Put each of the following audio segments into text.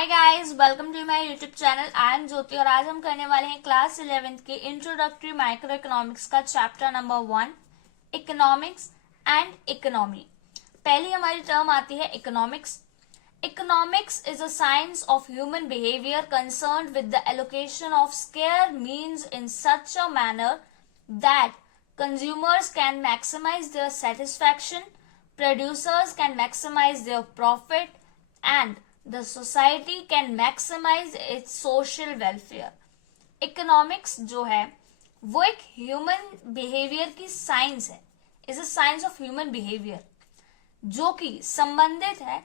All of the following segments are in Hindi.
Hi guys, welcome to my YouTube channel. I am Jyoti और आज हम करने वाले हैं क्लास 11th के इंट्रोडक्टरी माइक्रो इकोनॉमिक्स का chapter number 1, economics and economy. पहली हमारी टर्म आती है economics. Economics is a science of human behaviour concerned with the allocation of scarce means in such a manner that consumers can maximize their satisfaction, producers can maximize their profit, and the society can maximize its social welfare. Economics जो है वो एक ह्यूमन बिहेवियर की साइंस है, is a science of human behaviour जो कि संबंधित है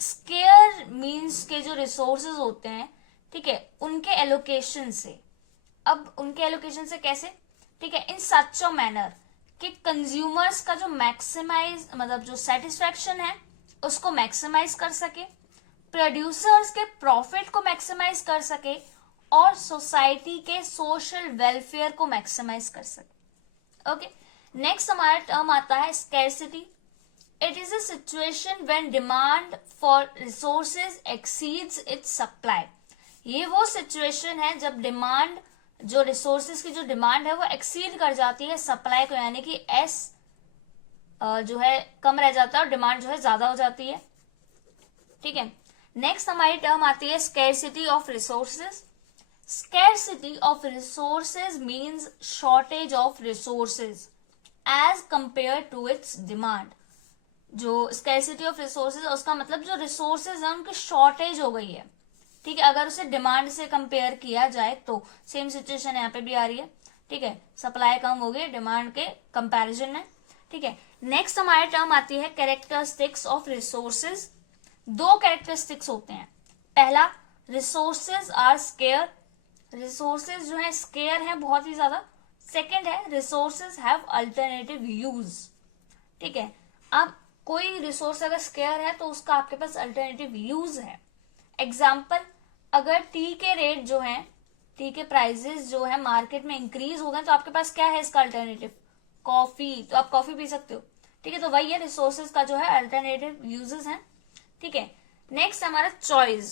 स्केयर मीन्स के जो रिसोर्सेज होते हैं, ठीक है, उनके एलोकेशन से। अब उनके एलोकेशन से कैसे, ठीक है, इन सच अ मैनर कि कंज्यूमर्स का जो मैक्सिमाइज मतलब जो सेटिस्फैक्शन है उसको मैक्सिमाइज कर सके, प्रोड्यूसर्स के प्रॉफिट को मैक्सिमाइज कर सके और सोसाइटी के सोशल वेलफेयर को मैक्सिमाइज कर सके। ओके, नेक्स्ट हमारा टर्म आता है scarcity. It is a situation when demand for resources exceeds its supply. ये वो सिचुएशन है जब डिमांड, जो रिसोर्सेज की जो डिमांड है वो एक्सीड कर जाती है सप्लाई को, यानी कि एस जो है कम रह जाता है और डिमांड जो है ज्यादा हो जाती है। ठीक है, नेक्स्ट हमारी टर्म आती है scarcity of resources. Scarcity of resources means shortage of resources as compare to its demand. जो स्कैरसिटी ऑफ रिसोर्सेज उसका मतलब जो रिसोर्सेज है उनकी शॉर्टेज हो गई है, ठीक है, अगर उसे डिमांड से कंपेयर किया जाए तो सेम सिचुएशन यहाँ पे भी आ रही है। ठीक है, सप्लाई कम हो गई डिमांड के कंपैरिजन में। ठीक है, नेक्स्ट हमारे टर्म आती है कैरेक्टरिस्टिक्स ऑफ रिसोर्सेज। दो कैरेक्टरिस्टिक्स होते हैं। पहला, रिसोर्सेज आर स्केयर। रिसोर्सेज जो है स्केयर है बहुत ही ज्यादा। सेकेंड है रिसोर्सेज हैव अल्टरनेटिव यूज। ठीक है, अब कोई रिसोर्स अगर स्केयर है तो उसका आपके पास अल्टरनेटिव यूज है। एग्जाम्पल, अगर टी के रेट जो है, टी के प्राइसेस जो है मार्केट में इंक्रीज हो गए तो आपके पास क्या है इसका अल्टरनेटिव, कॉफी, तो आप कॉफी पी सकते हो। ठीक है, तो वही है रिसोर्सेज का जो है अल्टरनेटिव यूजेस हैं। ठीक है, नेक्स्ट हमारा choice.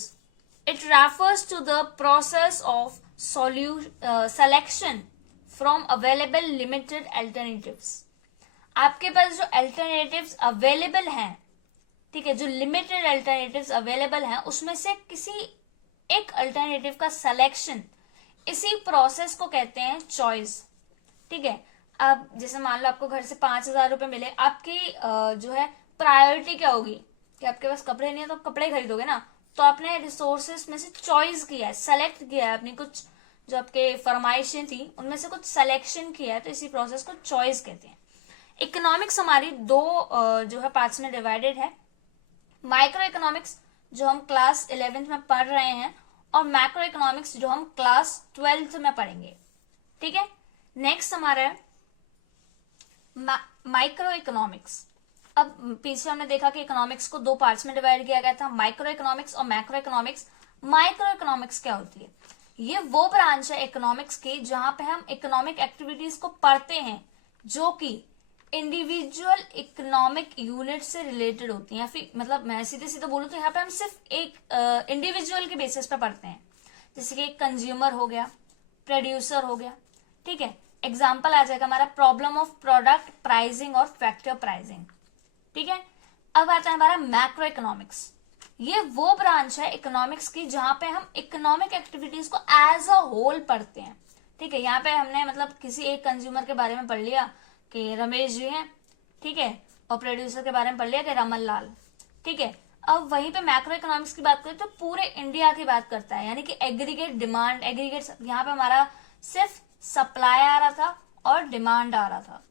It refers to the process of selection from available limited alternatives. आपके पास जो अल्टरनेटिव्स अवेलेबल हैं, ठीक है, जो लिमिटेड अल्टरनेटिव्स अवेलेबल हैं उसमें से किसी एक अल्टरनेटिव का सिलेक्शन, इसी प्रोसेस को कहते हैं चॉइस। ठीक है, अब जैसे मान लो आपको घर से 5,000 रुपए मिले, आपकी जो है प्रायोरिटी क्या होगी कि आपके पास कपड़े नहीं है तो आप कपड़े खरीदोगे ना, तो आपने रिसोर्सेस में से चॉइस किया है, सेलेक्ट किया है, अपनी कुछ जो आपके फरमाइशें थी उनमें से कुछ सिलेक्शन किया है, तो इसी प्रोसेस को चॉइस कहते हैं। इकोनॉमिक्स हमारी दो जो है पार्ट्स में डिवाइडेड है। माइक्रो इकोनॉमिक्स जो हम क्लास 11th में पढ़ रहे हैं और मैक्रो इकोनॉमिक्स जो हम क्लास 12th में पढ़ेंगे। ठीक है, नेक्स्ट हमारा है माइक्रो इकोनॉमिक्स। अब पीछे हमने देखा कि इकोनॉमिक्स को दो पार्ट्स में डिवाइड किया गया था, माइक्रो इकोनॉमिक्स और मैक्रो इकोनॉमिक्स। माइक्रो इकोनॉमिक्स क्या होती है, ये वो ब्रांच है इकोनॉमिक्स की जहां पे हम इकोनॉमिक एक्टिविटीज को पढ़ते हैं जो कि इंडिविजुअल इकोनॉमिक यूनिट से रिलेटेड होती हैं, या फिर मतलब मैं सीधे सीधे बोलूं तो यहाँ पे हम सिर्फ एक इंडिविजुअल के बेसिस पे पढ़ते हैं। जैसे कि कंज्यूमर हो गया, प्रोड्यूसर हो गया। ठीक है, एग्जांपल आ जाएगा हमारा प्रॉब्लम ऑफ प्रोडक्ट प्राइसिंग और फैक्टर प्राइसिंग। ठीक है, अब आता है हमारा मैक्रो इकोनॉमिक्स। ये वो ब्रांच है इकोनॉमिक्स की जहां पे हम इकोनॉमिक एक्टिविटीज को एज अ होल पढ़ते हैं। ठीक है, यहाँ पे हमने मतलब किसी एक कंज्यूमर के बारे में पढ़ लिया कि रमेश जी हैं, ठीक है, और प्रोड्यूसर के बारे में पढ़ लिया कि रमन लाल। ठीक है, अब वहीं पे मैक्रो इकोनॉमिक्स की बात करें तो पूरे इंडिया की बात करता है, यानी कि एग्रीगेट डिमांड, एग्रीगेट, यहाँ पे हमारा सिर्फ सप्लाई आ रहा था और डिमांड आ रहा था।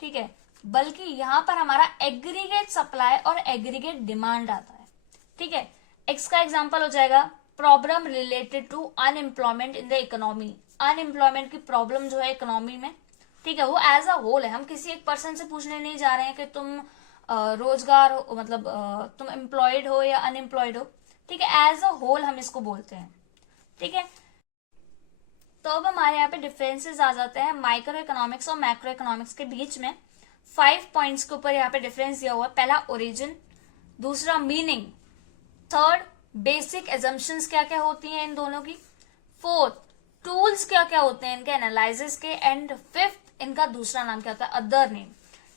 ठीक है, बल्कि यहाँ पर हमारा एग्रीगेट सप्लाई और एग्रीगेट डिमांड आता है। ठीक है, इसका एग्जाम्पल हो जाएगा problem related to unemployment in the economy. Unemployment की प्रॉब्लम जो है इकोनॉमी में, ठीक है, वो एज अ होल है। हम किसी एक पर्सन से पूछने नहीं जा रहे हैं कि तुम रोजगार हो, मतलब तुम एम्प्लॉयड हो या अनएम्प्लॉयड हो। ठीक है, एज अ होल हम इसको बोलते हैं। ठीक है, तो अब हमारे यहाँ पे डिफरेंसेस आ जाते हैं माइक्रो इकोनॉमिक्स और मैक्रो इकोनॉमिक्स के बीच में। 5 पॉइंट्स के ऊपर यहाँ पे डिफरेंस दिया हुआ है। पहला, ओरिजिन, दूसरा मीनिंग, थर्ड बेसिक एजम्पशंस क्या क्या होती हैं इन दोनों की, फोर्थ टूल्स क्या क्या होते हैं इनके एनालिसिस के, एंड फिफ्थ इनका दूसरा नाम क्या होता है, अदर नेम।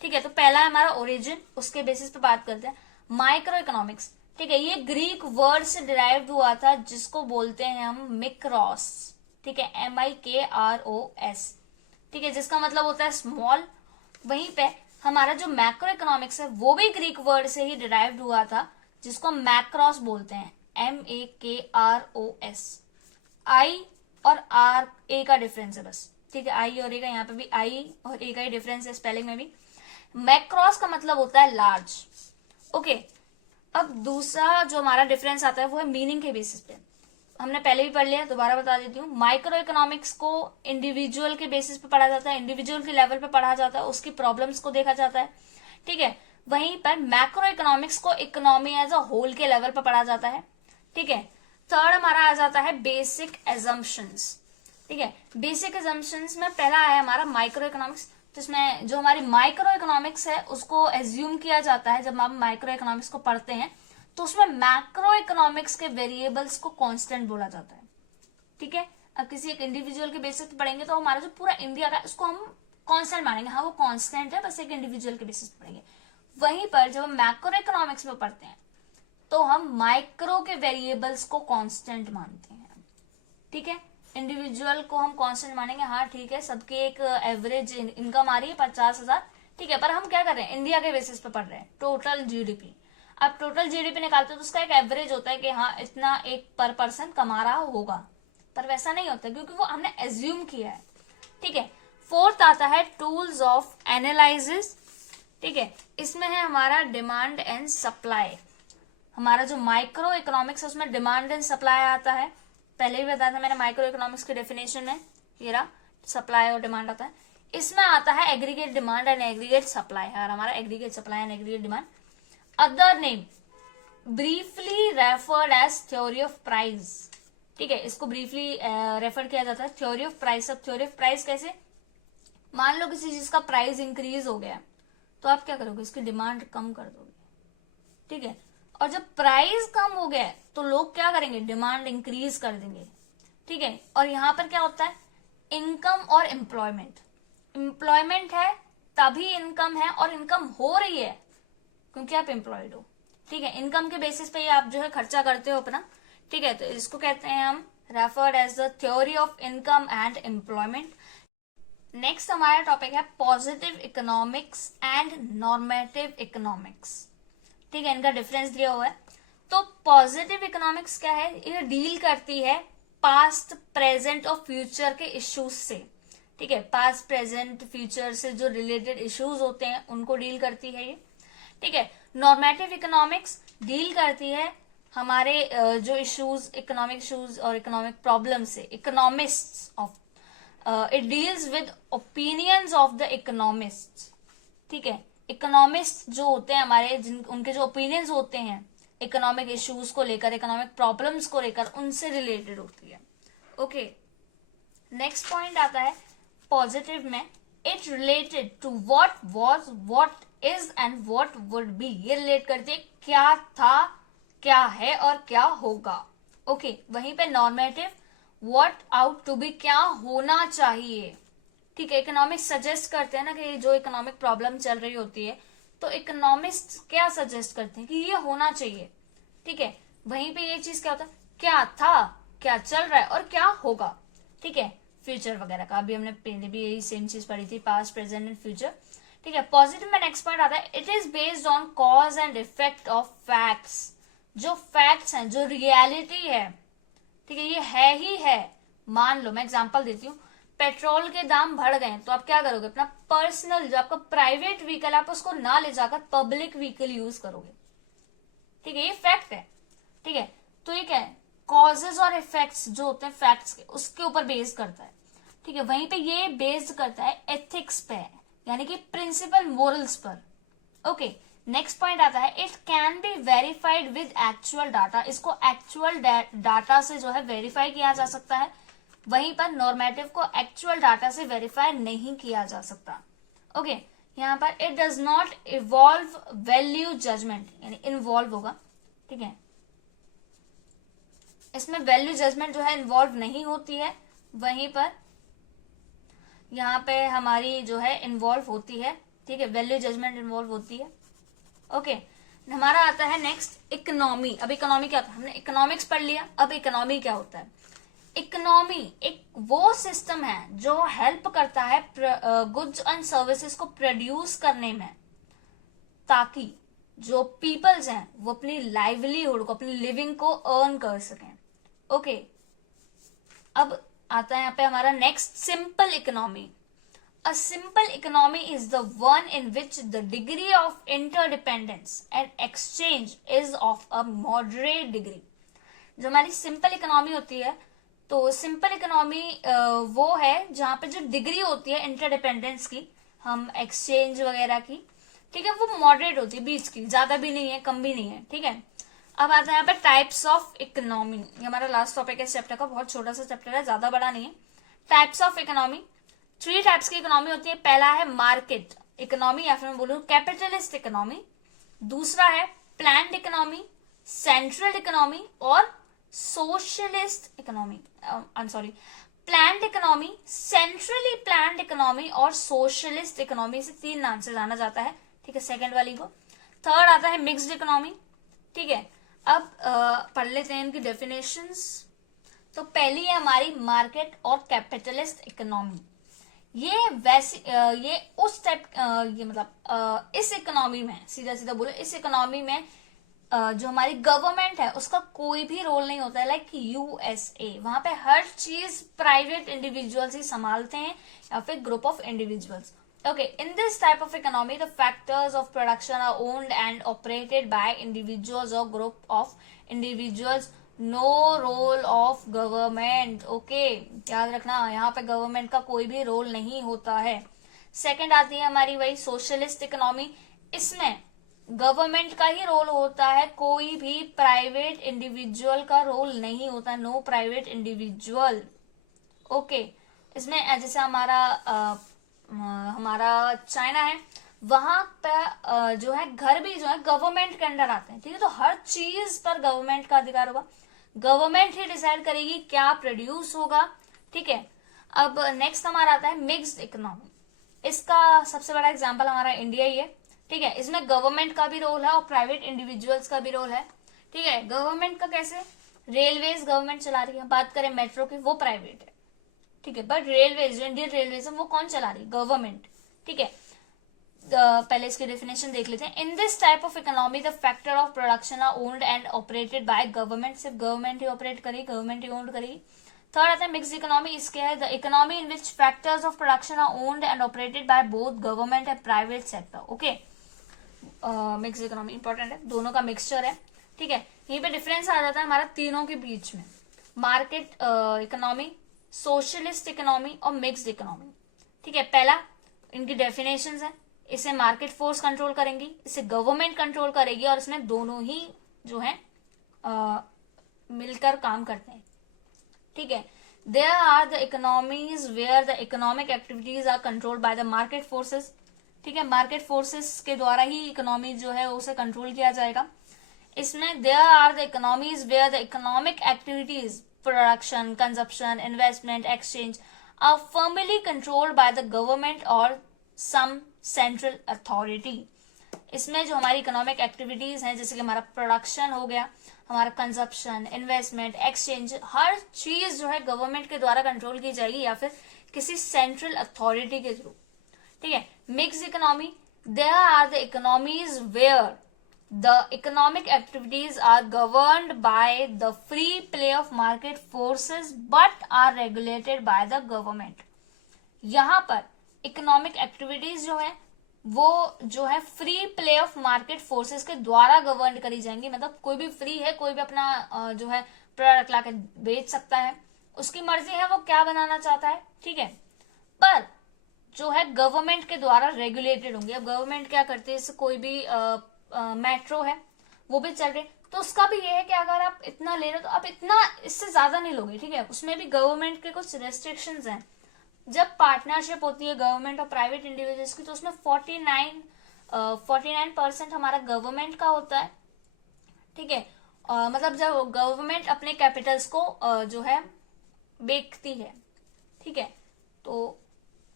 ठीक है, तो पहला है हमारा ओरिजिन, उसके बेसिस पे बात करते हैं। माइक्रो इकोनॉमिक्स, ठीक है, ये ग्रीक वर्ड से डिराइव्ड हुआ था जिसको बोलते हैं हम मिक्रोस। ठीक है, MIKROS, ठीक है, जिसका मतलब होता है स्मॉल। वहीं पे हमारा जो मैक्रो इकोनॉमिक्स है वो भी ग्रीक वर्ड से ही डिराइव्ड हुआ था जिसको मैक्रोस बोलते हैं, MAKROS। आई और आर ए का डिफरेंस है बस। ठीक है, आई और ए का, यहाँ पे भी आई और ए का ही डिफरेंस है स्पेलिंग में भी। मैक्रोस का मतलब होता है लार्ज। ओके, अब दूसरा जो हमारा डिफरेंस आता है वो है मीनिंग के बेसिस पे। हमने पहले भी पढ़ लिया, दोबारा बता देती हूँ। माइक्रो इकोनॉमिक्स को इंडिविजुअल के बेसिस पे पढ़ा जाता है, इंडिविजुअल के लेवल पे पढ़ा जाता है, उसकी प्रॉब्लम्स को देखा जाता है। ठीक है, वहीं पर मैक्रो इकोनॉमिक्स को इकोनॉमी एज अ होल के लेवल पे पढ़ा जाता है। ठीक है, थर्ड हमारा आ जाता है बेसिक एजम्पशंस। ठीक है, बेसिक एजम्पशंस में पहला है हमारा माइक्रो इकोनॉमिक्स, जिसमें जो हमारी माइक्रो इकोनॉमिक्स है उसको एज्यूम किया जाता है जब हम माइक्रो इकोनॉमिक्स को पढ़ते हैं तो उसमें मैक्रो इकोनॉमिक्स के वेरिएबल्स को कांस्टेंट बोला जाता है। ठीक है, अब किसी एक इंडिविजुअल के बेसिस पे पढ़ेंगे तो हमारा जो पूरा इंडिया का उसको हम कांस्टेंट मानेंगे, हाँ वो कांस्टेंट है, बस एक इंडिविजुअल के बेसिस पे पढ़ेंगे। वहीं पर जब हम मैक्रो इकोनॉमिक्स में पढ़ते हैं तो हम माइक्रो के वेरिएबल्स को कांस्टेंट मानते हैं। ठीक है, इंडिविजुअल को हम कांस्टेंट मानेंगे, हाँ ठीक है, सबके एक एवरेज इनकम आ रही है 50,000। ठीक है, पर हम क्या कर रहे हैं, इंडिया के बेसिस पे पढ़ रहे हैं, टोटल जीडीपी। अब टोटल जीडीपी निकालते हैं तो उसका एक एवरेज होता है कि हाँ इतना एक पर पर्सन कमा रहा होगा, पर वैसा नहीं होता क्योंकि वो हमने एज्यूम किया है। ठीक है, फोर्थ आता है टूल्स ऑफ एनालिसिस। ठीक है, इसमें है हमारा डिमांड एंड सप्लाई। हमारा जो माइक्रो इकोनॉमिक्स है उसमें डिमांड एंड सप्लाई आता है, पहले भी बताया था मैंने माइक्रो इकोनॉमिक्स के डेफिनेशन में, ये रहा, सप्लाई और डिमांड आता है। इसमें आता है aggregate demand and aggregate supply, और हमारा aggregate supply and aggregate demand. Other name briefly referred as theory of price. ठीक है, इसको ब्रीफली रेफर किया जाता है थ्योरी ऑफ प्राइस। अब थ्योरी ऑफ प्राइस कैसे, मान लो किसी चीज का प्राइस इंक्रीज हो गया तो आप क्या करोगे, इसकी डिमांड कम कर दोगे। ठीक है, और जब प्राइस कम हो गया तो लोग क्या करेंगे, डिमांड इंक्रीज कर देंगे। ठीक है, और यहां पर क्या होता है, इनकम और एम्प्लॉयमेंट। एम्प्लॉयमेंट है तभी इनकम है, और इनकम हो रही है क्योंकि आप एम्प्लॉयड हो। ठीक है, इनकम के बेसिस पे ही आप जो है खर्चा करते हो अपना। ठीक है, तो इसको कहते हैं हम referred as the theory of income and employment. Next हमारा टॉपिक है positive economics and normative economics. ठीक है, इनका डिफरेंस दिया हुआ है। तो पॉजिटिव इकोनॉमिक्स क्या है, ये डील करती है पास्ट प्रेजेंट और फ्यूचर के इश्यूज से। ठीक है, पास्ट प्रेजेंट फ्यूचर से जो रिलेटेड इश्यूज होते हैं उनको डील करती है ये। ठीक है, नॉर्मेटिव इकोनॉमिक्स डील करती है हमारे जो इश्यूज, इकोनॉमिक इश्यूज और इकोनॉमिक प्रॉब्लम से, economists of, it deals with opinions of the economists. ठीक है, इकोनॉमिस्ट जो होते हैं हमारे, जिन उनके जो ओपिनियंस होते हैं इकोनॉमिक इश्यूज को लेकर, इकोनॉमिक प्रॉब्लम्स को लेकर, उनसे रिलेटेड होती है। ओके, नेक्स्ट पॉइंट आता है पॉजिटिव में, it related to what was, what is and what would be. ये रिलेट करती है क्या था, क्या है और क्या होगा। ओके, वहीं पे normative what ought to be, क्या होना चाहिए। ठीक है, इकोनॉमिक्स सजेस्ट करते हैं ना कि जो इकोनॉमिक प्रॉब्लम चल रही होती है तो इकोनॉमिस्ट क्या सजेस्ट करते हैं कि ये होना चाहिए। ठीक है, वहीं पे ये चीज क्या होता है, क्या था, क्या चल रहा है और क्या होगा। ठीक है, फ्यूचर वगैरह का अभी हमने पहले भी यही सेम चीज पढ़ी थी, पास्ट प्रेजेंट एंड फ्यूचर। ठीक है, पॉजिटिव में नेक्स्ट पॉइंट आता है it is based on cause and effect of facts. जो फैक्ट्स हैं, जो रियलिटी है, ठीक है, ये है ही है। मान लो मैं एग्जांपल देती हूँ, पेट्रोल के दाम बढ़ गए तो आप क्या करोगे, अपना पर्सनल जो आपका प्राइवेट व्हीकल आप उसको ना ले जाकर पब्लिक व्हीकल यूज करोगे। ठीक है, ये फैक्ट है। ठीक है, तो ये क्या है, कॉजेज और इफेक्ट्स जो होते हैं फैक्ट्स के, उसके ऊपर बेस्ड करता है। ठीक है, वहीं पे ये बेस्ड करता है एथिक्स पे, यानी कि प्रिंसिपल मोरल्स पर। ओके, नेक्स्ट पॉइंट आता है it can be verified with actual data. इसको एक्चुअल डाटा से जो है वेरीफाई किया जा सकता है, वहीं पर नॉर्मेटिव को एक्चुअल डाटा से वेरीफाई नहीं किया जा सकता। ओके, यहाँ पर it does not evolve value judgement, यानी इन्वॉल्व होगा। ठीक है, इसमें वैल्यू जजमेंट जो है इन्वॉल्व नहीं होती है, वहीं पर यहाँ पे हमारी जो है इन्वॉल्व होती है, ठीक है, वैल्यू जजमेंट इन्वॉल्व होती है। ओके, हमारा आता है नेक्स्ट इकोनॉमी। अब इकोनॉमी क्या होता है, हमने इकोनॉमिक्स पढ़ लिया, अब इकोनॉमी क्या होता है। इकोनॉमी एक वो सिस्टम है जो हेल्प करता है गुड्स एंड सर्विसेज को प्रोड्यूस करने में, ताकि जो पीपल्स हैं वो अपनी लाइवलीहुड को, अपनी लिविंग को अर्न कर सकें। ओके, अब आता है यहाँ पे हमारा next simple economy. A simple economy is the one in which the degree of interdependence and exchange is of a moderate degree. जो हमारी सिंपल इकोनॉमी होती है, तो सिंपल इकोनॉमी वो है जहां पे जो डिग्री होती है इंटरडिपेंडेंस की, हम एक्सचेंज वगैरह की, ठीक है, वो मॉडरेट होती है, बीच की, ज्यादा भी नहीं है कम भी नहीं है, ठीक है। अब आता है यहाँ पे टाइप्स ऑफ इकोनॉमी। ये हमारा लास्ट टॉपिक है इस चैप्टर का, बहुत छोटा सा चैप्टर है, ज्यादा बड़ा नहीं है। टाइप्स ऑफ इकोनॉमी, 3 टाइप्स की इकोनॉमी होती है। पहला है मार्केट इकोनॉमी या फिर मैं बोलूं कैपिटलिस्ट इकोनॉमी। दूसरा है प्लान्ड इकोनॉमी, सेंट्रल इकोनॉमी और socialist economy. I am sorry, planned economy, centrally planned economy और सोशलिस्ट इकोनॉमी, से 3 नाम से जाना जाता है, ठीक है, सेकंड वाली को। थर्ड आता है मिक्स्ड इकोनॉमी, ठीक है। अब पढ़ लेते हैं इनकी डेफिनेशंस। तो पहली है हमारी मार्केट और कैपिटलिस्ट इकोनॉमी। ये वैसे ये उस टाइप ये मतलब इस इकोनॉमी में, सीधा सीधा बोलो, इस इकोनॉमी में जो हमारी गवर्नमेंट है उसका कोई भी रोल नहीं होता है, लाइक यूएसए। वहां पे हर चीज प्राइवेट इंडिविजुअल्स ही संभालते हैं या फिर group of individuals. Okay, in this type of economy, the factors of production are owned and operated by individuals or group of individuals. No role of government. Okay, याद रखना, यहाँ पे गवर्नमेंट का कोई भी रोल नहीं होता है। सेकंड आती है हमारी वही सोशलिस्ट इकोनॉमी। इसमें गवर्नमेंट का ही रोल होता है, कोई भी प्राइवेट इंडिविजुअल का रोल नहीं होता, नो प्राइवेट इंडिविजुअल। ओके, इसमें जैसे हमारा चाइना है, वहां पे जो है घर भी जो है गवर्नमेंट के अंडर आते हैं, ठीक है। तो हर चीज पर गवर्नमेंट का अधिकार होगा, गवर्नमेंट ही डिसाइड करेगी क्या प्रोड्यूस होगा, ठीक है। अब नेक्स्ट हमारा आता है मिक्स्ड इकोनॉमी। इसका सबसे बड़ा एग्जांपल हमारा इंडिया ही है, ठीक है। इसमें गवर्नमेंट का भी रोल है और प्राइवेट इंडिविजुअल्स का भी रोल है, ठीक है। गवर्नमेंट का कैसे, रेलवेज गवर्नमेंट चला रही है, बात करें मेट्रो की, वो प्राइवेट है, ठीक है। बट रेलवेज, जो इंडियन रेलवेज है, वो कौन चला रही है, गवर्नमेंट, ठीक है। पहले इसकी डेफिनेशन देख लेते हैं। In this type of economy the factor of production are owned and operated by government. सिर्फ गवर्नमेंट ही ऑपरेट करेगी, गवर्नमेंट ही ओन्ड करेगी। थर्ड आता है मिक्स्ड इकोनॉमी। इसके है the economy in which factors of production are owned and operated by both government and private sector. Okay, mixed economy important है, दोनों का मिक्सचर है, ठीक है। यहीं पे डिफरेंस आ जाता है हमारा तीनों के बीच में, मार्केट इकोनॉमी, सोशलिस्ट इकोनॉमी और मिक्स्ड इकोनॉमी, ठीक है। पहला इनकी डेफिनेशंस है, इसे मार्केट फोर्स कंट्रोल करेंगी, इसे गवर्नमेंट कंट्रोल करेगी, और इसमें दोनों ही जो है मिलकर काम करते हैं, ठीक है। There are the economies where the economic activities are controlled by the market forces, ठीक है। मार्केट फोर्सेस के द्वारा ही इकोनॉमी जो है उसे कंट्रोल किया जाएगा। इसमें there are the economies where the economic activities, production, consumption, investment, exchange are firmly controlled by the government or some central authority. इसमें जो हमारी इकोनॉमिक एक्टिविटीज हैं, जैसे कि हमारा प्रोडक्शन हो गया, हमारा कंजप्शन, इन्वेस्टमेंट, एक्सचेंज, हर चीज जो है गवर्नमेंट के द्वारा कंट्रोल की जाएगी या फिर किसी सेंट्रल अथॉरिटी के थ्रू, ठीक है। Mixed economy, there are the economies where the economic activities are governed by the free play of market forces but are regulated by the government. यहाँ पर इकोनॉमिक एक्टिविटीज जो है वो जो है free play of market forces के द्वारा गवर्न करी जाएंगी। मतलब कोई भी फ्री है, कोई भी अपना जो है प्रोडक्ट लाके बेच सकता है, उसकी मर्जी है वो क्या बनाना चाहता है, ठीक है। पर जो है गवर्नमेंट के द्वारा रेगुलेटेड होंगे। अब गवर्नमेंट क्या करती है, कोई भी मेट्रो है वो भी चल रही, तो उसका भी ये है कि अगर आप इतना ले रहे हो तो आप इतना, इससे ज्यादा नहीं लोगे, ठीक है। उसमें भी गवर्नमेंट के कुछ रेस्ट्रिक्शंस हैं। जब पार्टनरशिप होती है गवर्नमेंट और प्राइवेट इंडिविजुअल्स की, तो उसमें 49% हमारा गवर्नमेंट का होता है, ठीक है, मतलब जब गवर्नमेंट अपने कैपिटल्स को जो है बेचती है, ठीक है, तो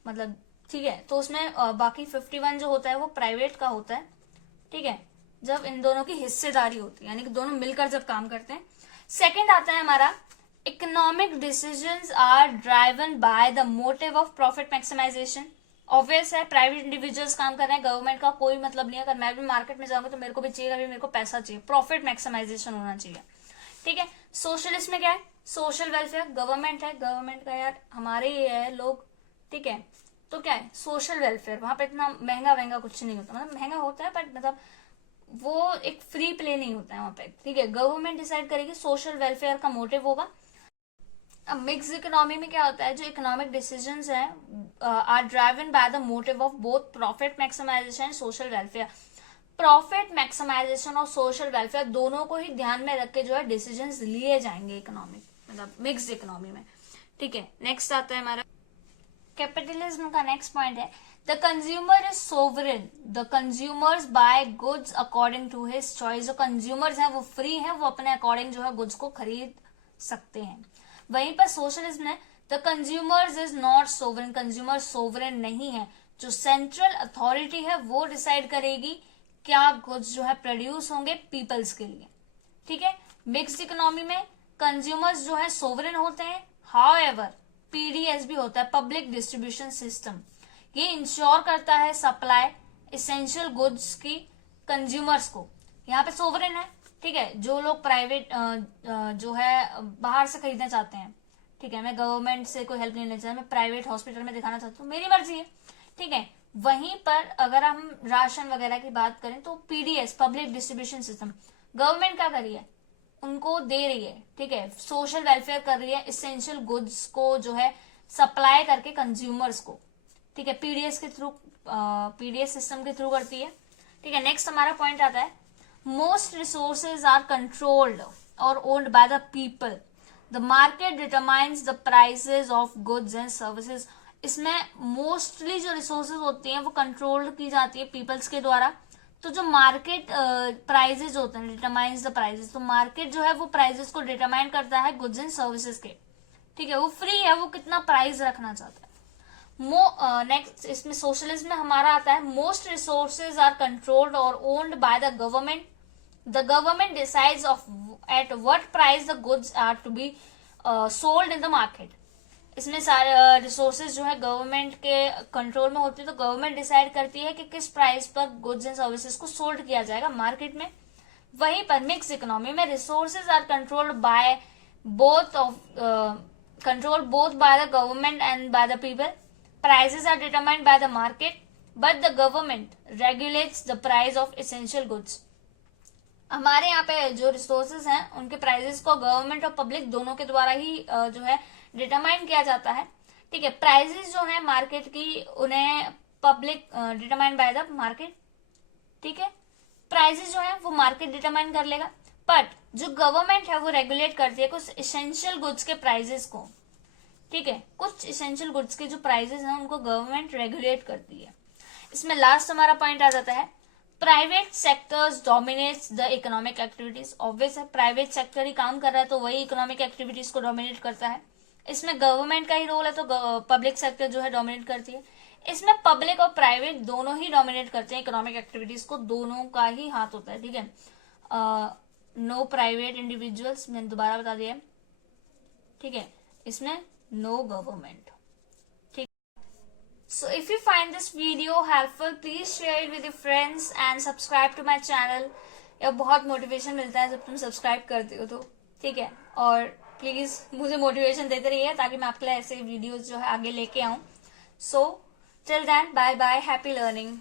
मतलब ठीक है, तो उसमें बाकी 51 जो होता है वो प्राइवेट का होता है, ठीक है, जब इन दोनों की हिस्सेदारी होती है, यानी कि दोनों मिलकर जब काम करते हैं। सेकंड आता है हमारा, economic decisions are driven by the motive of profit maximisation. Obvious है, प्राइवेट इंडिविजुअल्स काम कर रहे हैं, गवर्नमेंट का कोई मतलब नहीं है। अगर मैं भी मार्केट में जाऊंगा तो मेरे को भी चाहिए, अभी मेरे को पैसा चाहिए, प्रॉफिट मैक्सिमाइजेशन होना चाहिए, ठीक है। सोशलिस्ट में क्या है, सोशल वेलफेयर, गवर्नमेंट है, गवर्नमेंट का यार हमारे ही है लोग, ठीक है, तो क्या है सोशल वेलफेयर, वहां पे इतना महंगा महंगा कुछ नहीं होता, मतलब महंगा होता है बट मतलब वो एक फ्री प्ले नहीं होता है वहां पे, ठीक है। गवर्नमेंट डिसाइड करेगी, सोशल वेलफेयर का मोटिव होगा। अब मिक्स इकोनॉमी में क्या होता है, जो इकोनॉमिक डिसीजंस हैं are driven by the motive of both profit maximisation and social welfare. Profit maximisation और सोशल वेलफेयर दोनों को ही ध्यान में रख के जो है डिसीजंस लिए जाएंगे इकोनॉमिक, मतलब मिक्स इकोनॉमी में, ठीक है। नेक्स्ट आता है हमारा कैपिटलिज्म का नेक्स्ट पॉइंट है, the consumer is sovereign, the consumers buy goods according to his choice. जो कंज्यूमर्स हैं वो फ्री हैं, वो अपने अकॉर्डिंग जो है गुड्स को खरीद सकते हैं। वहीं पर सोशलिज्म है, the consumers is not sovereign, consumer sovereign नहीं है, जो सेंट्रल अथॉरिटी है वो डिसाइड करेगी क्या गुड्स जो है प्रोड्यूस होंगे पीपल्स के लिए, ठीक है। मिक्स्ड इकोनॉमी में कंज्यूमर्स जो है सोवरेन होते हैं, हाउएवर पीडीएस भी होता है, पब्लिक डिस्ट्रीब्यूशन सिस्टम, ये इंश्योर करता है सप्लाई इसेंशियल गुड्स की कंज्यूमर्स को। यहाँ पे सोवरेन है, ठीक है, जो लोग प्राइवेट जो है बाहर से खरीदना चाहते हैं, ठीक है, मैं गवर्नमेंट से कोई हेल्प नहीं लेना चाहता, मैं प्राइवेट हॉस्पिटल में दिखाना चाहता हूँ, मेरी मर्जी है, ठीक है। वहीं पर अगर हम राशन वगैरह की बात करें तो PDS public distribution system, government क्या कर रही है, उनको दे रही है, ठीक है, सोशल वेलफेयर कर रही है, इसेंशियल गुड्स को जो है सप्लाई करके कंज्यूमर्स को, ठीक है, पीडीएस के थ्रू, पीडीएस सिस्टम के थ्रू करती है, ठीक है। नेक्स्ट हमारा पॉइंट आता है, मोस्ट रिसोर्सेज आर कंट्रोल्ड और owned by the people, the market determines the prices of goods and services. इसमें मोस्टली जो रिसोर्सेज होती हैं वो कंट्रोल की जाती है पीपल्स के द्वारा। तो जो मार्केट प्राइजेस होते हैं, डिटरमाइंस द प्राइजेस, तो मार्केट जो है वो प्राइजेस को डिटरमाइन करता है गुड्स एंड सर्विसेज के, ठीक है, वो फ्री है, वो कितना प्राइस रखना चाहता है। नेक्स्ट इसमें सोशलिज्म में हमारा आता है, मोस्ट रिसोर्सेज आर कंट्रोल्ड और owned by the government, the government decides of at what price the goods are to be sold in the market. इसमें सारे रिसोर्सेज जो है गवर्नमेंट के कंट्रोल में होते हैं, तो गवर्नमेंट डिसाइड करती है कि किस प्राइस पर गुड्स एंड सर्विसेज को सोल्ड किया जाएगा मार्केट में। वहीं पर मिक्स इकोनॉमी में resources are controlled by both of control both by the government and by the people, prices are determined by the market but the government regulates the price of essential goods. हमारे यहाँ पे जो रिसोर्सेज हैं उनके प्राइसेस को गवर्नमेंट और पब्लिक दोनों के द्वारा ही जो है डिटरमाइन किया जाता है, ठीक है। प्राइसेस जो है मार्केट की उन्हें public determine by the market, ठीक है, प्राइसेस जो है वो मार्केट डिटरमाइन कर लेगा, बट जो गवर्नमेंट है वो रेगुलेट करती है कुछ इसेंशियल गुड्स के प्राइसेस को, ठीक है, कुछ इसेंशियल गुड्स के जो प्राइसेस हैं उनको गवर्नमेंट रेगुलेट करती है। इसमें लास्ट हमारा पॉइंट आ जाता है, private sectors dominates the economic activities. Obvious है, प्राइवेट सेक्टर ही काम कर रहा है तो वही इकोनॉमिक एक्टिविटीज को डोमिनेट करता है। इसमें गवर्नमेंट का ही रोल है तो पब्लिक सेक्टर जो है डोमिनेट करती है। इसमें पब्लिक और प्राइवेट दोनों ही डोमिनेट करते हैं इकोनॉमिक एक्टिविटीज को, दोनों का ही हाथ होता है, ठीक है। नो प्राइवेट इंडिविजुअल्स, मैंने दोबारा बता दिया, ठीक है, इसमें नो गवर्नमेंट, ठीक। So if you find this video helpful please share it with your friends and subscribe to my channel. यह बहुत मोटिवेशन मिलता है जब तुम सब्सक्राइब करते हो तो, ठीक है, और प्लीज मुझे मोटिवेशन देते रहिए ताकि मैं आपके लिए ऐसे वीडियोस जो है आगे लेके आऊं। So till then bye bye, happy learning.